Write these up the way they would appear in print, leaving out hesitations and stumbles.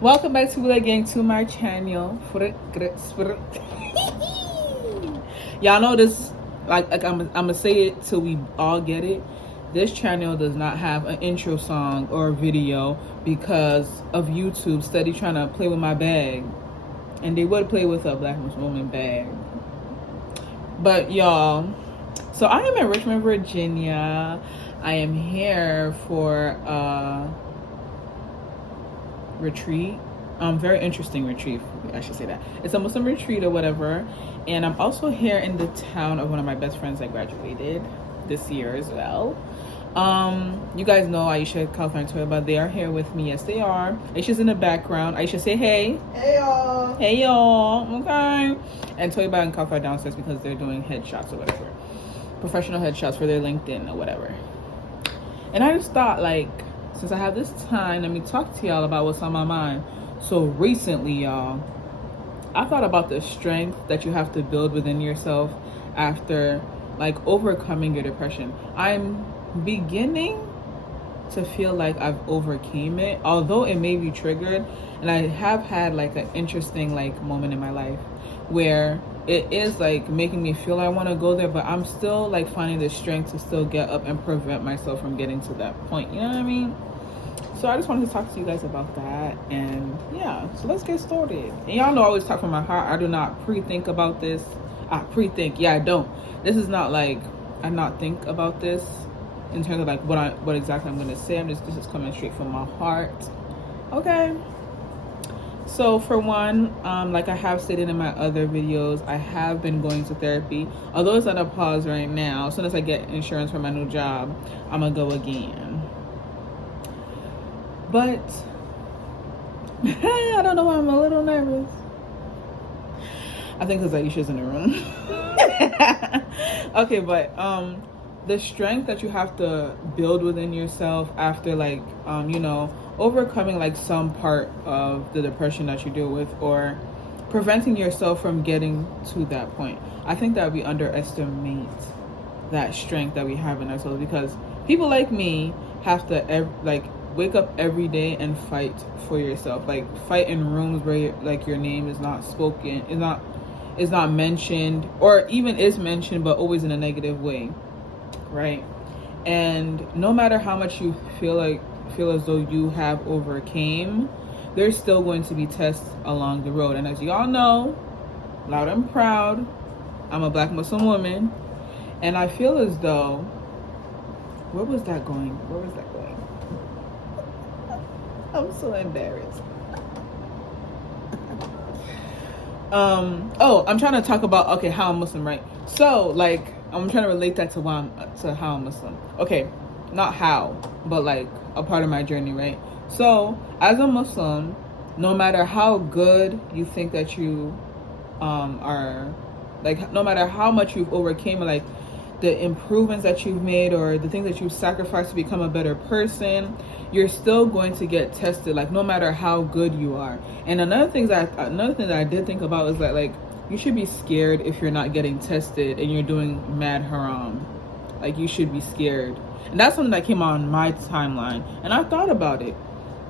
Welcome back to Gang to my channel. Y'all know this, like I'm gonna say it till we all get it. This channel does not have an intro song or a video because of YouTube steady trying to play with my bag. And they would play with a Black woman bag. But y'all, so I am in Richmond, Virginia. I am here for retreat, very interesting retreat, I should say that. It's a Muslim retreat or whatever, and I'm also here in the town of one of my best friends that graduated this year as well. You guys know Aisha, California Toy, but they are here with me. Yes, they are. Aisha's in the background. Aisha, say hey. Hey y'all. Hey y'all. Okay. And Toyba and California downstairs because they're doing headshots or whatever, professional headshots for their LinkedIn or whatever. And I just thought, like, since I have this time, let me talk to y'all about what's on my mind. So recently, y'all, I thought about the strength that you have to build within yourself after, like, overcoming your depression. I'm beginning to feel like I've overcame it, although it may be triggered. And I have had, like, an interesting, like, moment in my life where it is like making me feel I want to go there, but I'm still like finding the strength to still get up and prevent myself from getting to that point. You know what I mean? So I just wanted to talk to you guys about that. And yeah, so let's get started. And y'all know I always talk from my heart. I do not pre-think about this. I don't. This is not like I not think about this in terms of like what exactly I'm gonna say. This is coming straight from my heart. Okay. So for one, like I have stated in my other videos, I have been going to therapy. Although it's at a pause right now, as soon as I get insurance for my new job, I'm gonna go again. But I don't know why I'm a little nervous. I think because Aisha's in the room. Okay, but the strength that you have to build within yourself after, like, overcoming like some part of the depression that you deal with, or preventing yourself from getting to that point. I think that we underestimate that strength that we have in ourselves, because people like me have to wake up every day and fight for yourself, like fight in rooms where like your name is not spoken, is not mentioned, or even is mentioned but always in a negative way, right? And no matter how much you feel as though you have overcame, there's still going to be tests along the road. And as y'all know, loud and proud, I'm a Black Muslim woman, and I feel as though, where was that going? I'm so embarrassed. I'm trying to talk about, okay, how I'm Muslim, right? So like I'm trying to relate that to how I'm Muslim. Okay, not how, but like a part of my journey, right? So as a Muslim, no matter how good you think that you are, like no matter how much you've overcame, like the improvements that you've made or the things that you've sacrificed to become a better person, you're still going to get tested, like no matter how good you are. And another thing that I did think about is that, like, you should be scared if you're not getting tested and you're doing mad haram. Like, you should be scared. And that's something that came on my timeline, and I thought about it.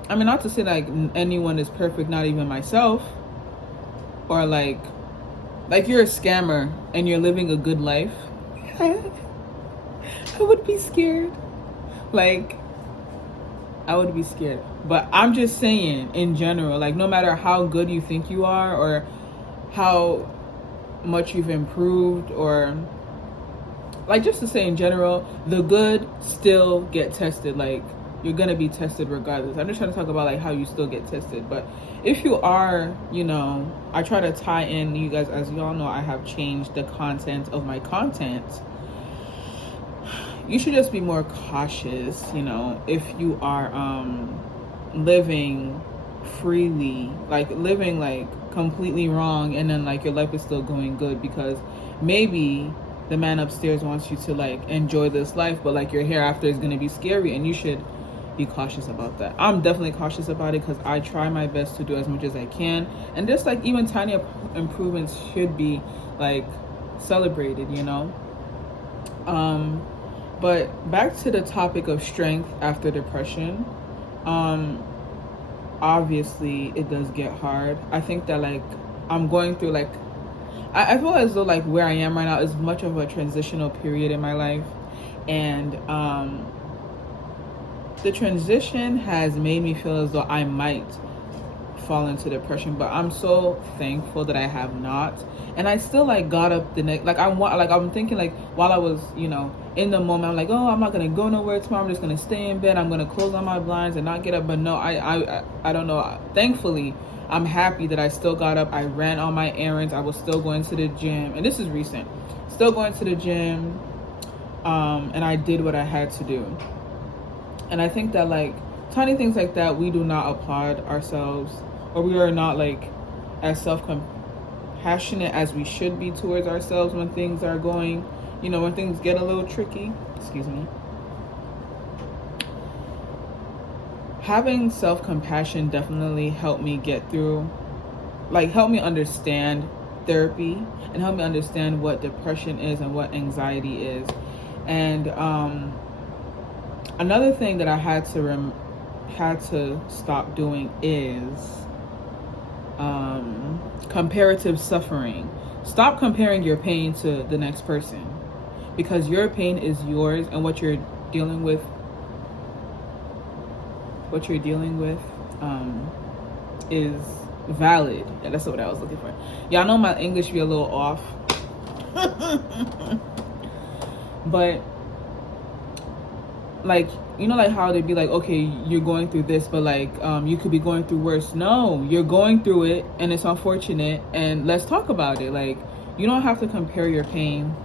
I mean, not to say like anyone is perfect, not even myself, or like you're a scammer and you're living a good life. I would be scared. Like, I would be scared. But I'm just saying, in general, like no matter how good you think you are or how much you've improved, or like just to say in general, the good still get tested. Like, you're gonna be tested regardless. I'm just trying to talk about like how you still get tested. But if you are, I try to tie in, you guys, as y'all know, I have changed the content of my content. You should just be more cautious, if you are living freely, like living like completely wrong, and then like your life is still going good, because maybe the man upstairs wants you to like enjoy this life, but like your hereafter is going to be scary, and you should be cautious about that. I'm definitely cautious about it because I try my best to do as much as I can, and just like even tiny improvements should be like celebrated. But back to the topic of strength after depression. obviously it does get hard. I think that like I'm going through like I feel as though like where I am right now is much of a transitional period in my life, and the transition has made me feel as though I might fall into depression, but I'm so thankful that I have not. And I still like got up the next, like I'm thinking like while I was, you know, in the moment, I'm like, oh, I'm not gonna go nowhere tomorrow, I'm just gonna stay in bed, I'm gonna close on my blinds and not get up. But no, I don't know, thankfully I'm happy that I still got up. I ran all my errands, I was still going to the gym, and this is recent, still going to the gym, and I did what I had to do. And I think that like tiny things like that, we do not applaud ourselves, or we are not like as self-compassionate as we should be towards ourselves when things are going, you know, when things get a little tricky. Excuse me. Having self-compassion definitely helped me get through, like help me understand therapy and help me understand what depression is and what anxiety is. And another thing that I had to stop doing is comparative suffering. Stop comparing your pain to the next person, because your pain is yours, and what you're dealing with is valid. Yeah, that's what I was looking for. Y'all know my English be a little off. But like, you know, like how they'd be like, okay, you're going through this, but like you could be going through worse. No, you're going through it, and it's unfortunate, and let's talk about it. Like, you don't have to compare your pain.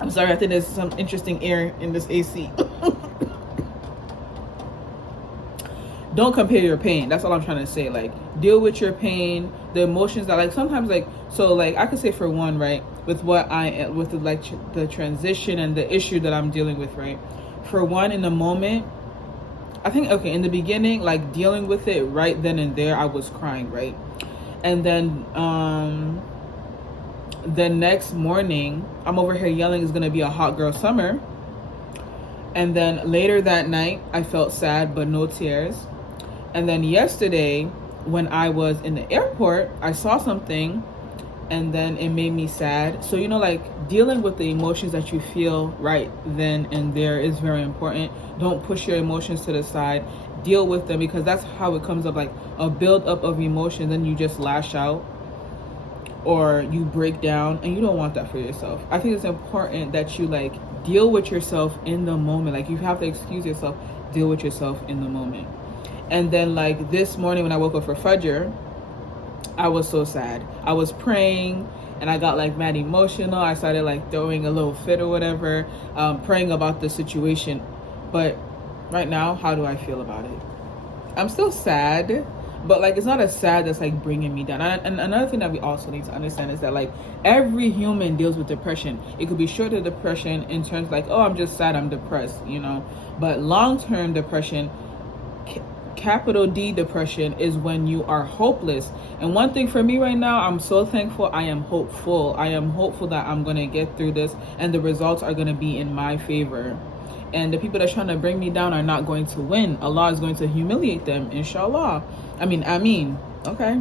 I'm sorry, I think there's some interesting air in this AC. Don't compare your pain. That's all I'm trying to say. Like, deal with your pain, the emotions that like sometimes like, so like I could say for one, right, with what with the like the transition and the issue that I'm dealing with, right, for one, in the moment, I think, okay, in the beginning, like dealing with it right then and there, I was crying, right? And then the next morning, I'm over here yelling it's gonna be a hot girl summer. And then later that night, I felt sad, but no tears. And then yesterday, when I was in the airport, I saw something, and then it made me sad. So, you know, like dealing with the emotions that you feel right then and there is very important. Don't push your emotions to the side. Deal with them, because that's how it comes up, like a build up of emotion. Then you just lash out or you break down, and you don't want that for yourself. I think it's important that you like deal with yourself in the moment. Like, you have to excuse yourself, deal with yourself in the moment. And then like this morning when I woke up for Fajr, I was so sad. I was praying and I got like mad emotional. I started like throwing a little fit or whatever, praying about the situation. But right now, how do I feel about it? I'm still sad, but like it's not a sad that's like bringing me down. And another thing that we also need to understand is that like every human deals with depression. It could be short-term depression in terms like, oh, I'm just sad, I'm depressed, you know. But long-term depression, capital D depression, is when you are hopeless. And one thing for me right now, I'm so thankful. I am hopeful. I am hopeful that I'm going to get through this and the results are going to be in my favor. And the people that are trying to bring me down are not going to win. Allah is going to humiliate them, inshallah. I mean, okay.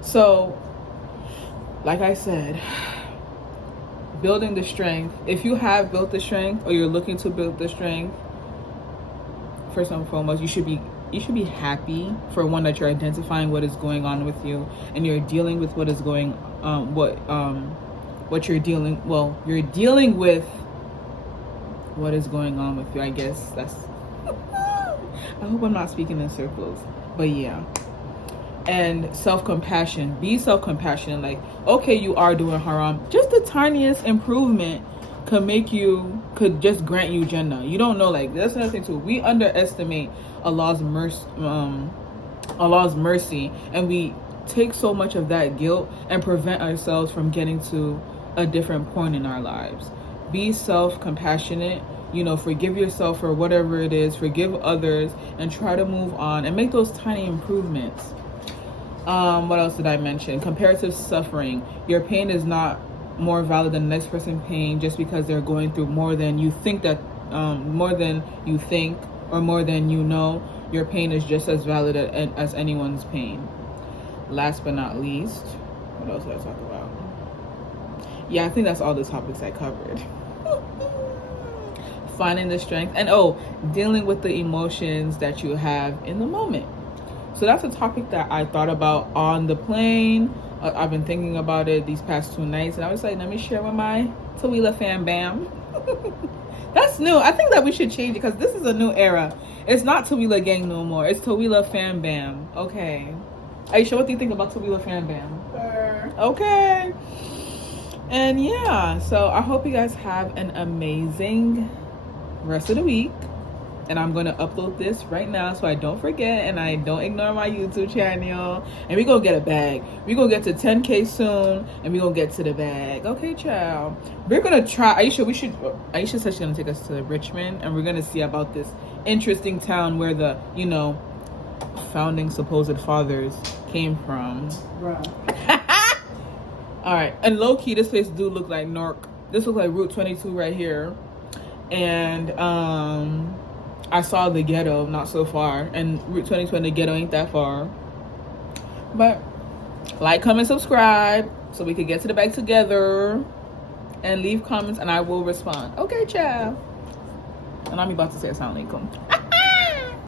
So, like I said, building the strength. If you have built the strength, or you're looking to build the strength, first and foremost, you should be happy, for one, that you're identifying what is going on with you, and you're dealing with what is going you're dealing with what is going on with you. I guess that's I hope I'm not speaking in circles, but yeah. And self-compassion. Be self-compassionate. Like, okay, you are doing haram, just the tiniest improvement could just grant you Jannah. You don't know. Like, that's another thing too. We underestimate Allah's mercy, and we take so much of that guilt and prevent ourselves from getting to a different point in our lives. Be self-compassionate. You know, forgive yourself for whatever it is, forgive others, and try to move on and make those tiny improvements. What else did I mention? Comparative suffering. Your pain is not more valid than the next person's pain just because they're going through more than you think or more than you know, your pain is just as valid as anyone's pain. Last but not least, what else did I talk about? Yeah, I think that's all the topics I covered. Finding the strength and dealing with the emotions that you have in the moment. So that's a topic that I thought about on the plane. I've been thinking about it these past 2 nights, and I was like, let me share with my Taweelah fam bam. That's new. I think that we should change it because this is a new era. It's not Taweelah gang no more. It's Taweelah fam bam. Okay. Aisha, what do you think about Taweelah fam bam? Sure. Okay. And yeah, so I hope you guys have an amazing rest of the week. And I'm going to upload this right now so I don't forget and I don't ignore my YouTube channel. And we're going to get a bag. We're going to get to 10K soon and we're going to get to the bag. Okay, child. We're going to try. Aisha said she's going to take us to Richmond and we're going to see about this interesting town where the, founding supposed fathers came from. Bruh. All right. And low key, this place do look like Newark. This looks like Route 22 right here. And, I saw the ghetto not so far, and Route 22 and the ghetto ain't that far. But like, comment, subscribe so we could get to the bag together, and leave comments and I will respond. Okay, ciao. And I'm about to say assalamu alaikum.